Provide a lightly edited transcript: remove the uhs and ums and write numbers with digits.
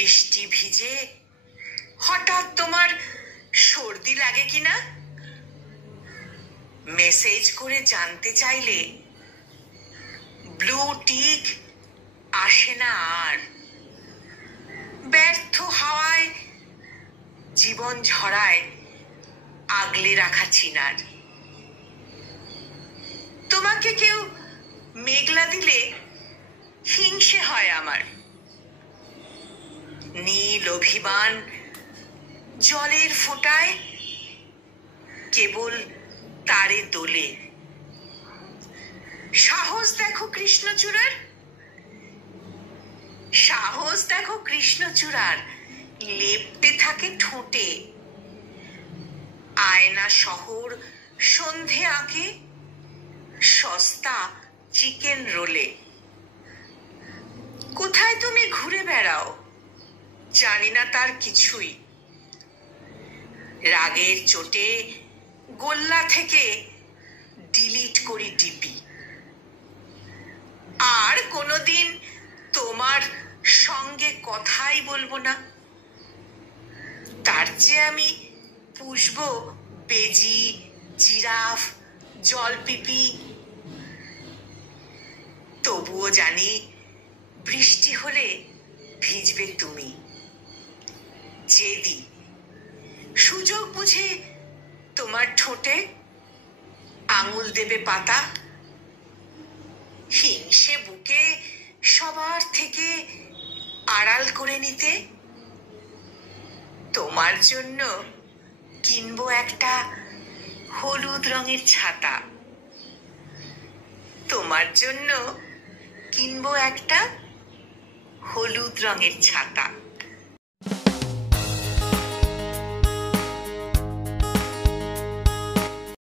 বৃষ্টি ভিজে হঠাৎ তোমার সর্দি লাগে কিনা মেসেজ করে জানতে চাইলে ব্লু টিক আসে না আর। ব্যর্থ হাওয়ায় জীবন ঝরায় আগলে রাখা চিনার। তোমাকে কেউ মেঘলা দিলে হিংসে হয় আমার। নীল অভিমান জলের ফোঁটায় কেবল তারে দোলে। সাহস দেখো কৃষ্ণচূড়ার, সাহস দেখো কৃষ্ণচূড়ার লেপ্টে থাকে ঠোঁটে। আয়না শহর সন্ধে আঁকে সস্তা চিকেন রোলে। কোথায় তুমি ঘুরে বেড়াও জানি না তার কিছুই। রাগের চোটে গোল্লা থেকে ডিলিট করি ডিপি। আর কোনোদিন তোমার সঙ্গে কথাই বলবো না। তার চেয়ে আমি পুষবো বেজি, জিরাফ, জলপিপি। তবুও জানি বৃষ্টি হলে ভিজবে তুমি। জেদি সুযোগ বুঝে তোমার ঠোঁটে আঙুল দেবে পাতা। হিংসে বুকে সবার থেকে আড়াল করে নিতে তোমার জন্য কিনবো একটা হলুদ রঙের ছাতা। তোমার জন্য কিনবো একটা হলুদ রঙের ছাতা।